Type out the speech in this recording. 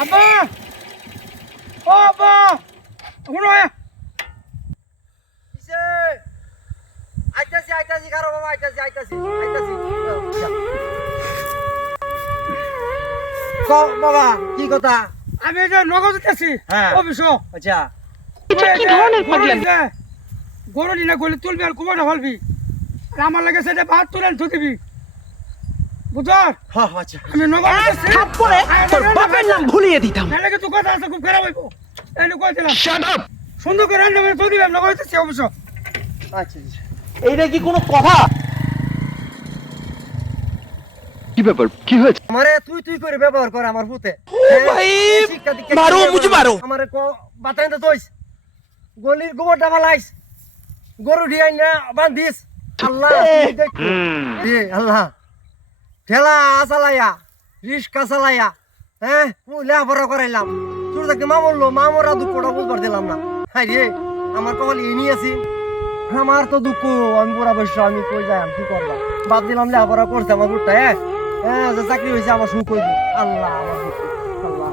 আব্বা ও আব্বা শুনো কিসে আইতাছি কারো বাবা আইতাছি বাবা কি কথা? আমি এই যে নগদ দিতেছি হ্যাঁ। অফিস আচ্ছা কি ধরনের পাগলামি? গরু নিলে গলে তুলবি আর কুমাটা ফেলবি আর আমার লাগে সেটা ভাত তুলেন থু দিবি বুঝার হ্যাঁ আচ্ছা আমি নগদ দিতেছি থাপ্পড়ে তোর বাপের নাম ভুলিয়ে দিতাম। না লাগে তো কথা আছে খুব খারাপ হইব এই কই দিলাম শাট আপ। সুন্দর করে রান্না করে থু দিলাম নগদ দিতেছি অফিস আচ্ছা এইটা কি কোনো কথা? কি ব্যাপার, কি হয়েছে? আমারে তুই করে ব্যবহার করে আমার পুতে ভাই, মারো, মুঝে মারো। আমারে বাতাই তো তোইস গলির গোবরটা ফালাইস গরু ঢিয়াই না বান্ধিস আল্লাহ আল্লাহ ঠেলা চালাইয়া রিস্কা চালাইয়া হ্যাঁ লেখাপড়া করাইলাম তোর দেখতে মা বললো মা মরা দুঃখটা বুঝবার দিলাম না হাই রে আমার কপাল এনি আছি আমার তো দুঃখ আমি পুরা বসে আমি কই যাই আমি কি করলাম বাদ দিলাম লেখাপড়া করছে আমার বুটটা হ্যাঁ যে চাকরি হয়েছে আমার সুখ হইব আল্লাহ আমার দুঃখ আল্লাহ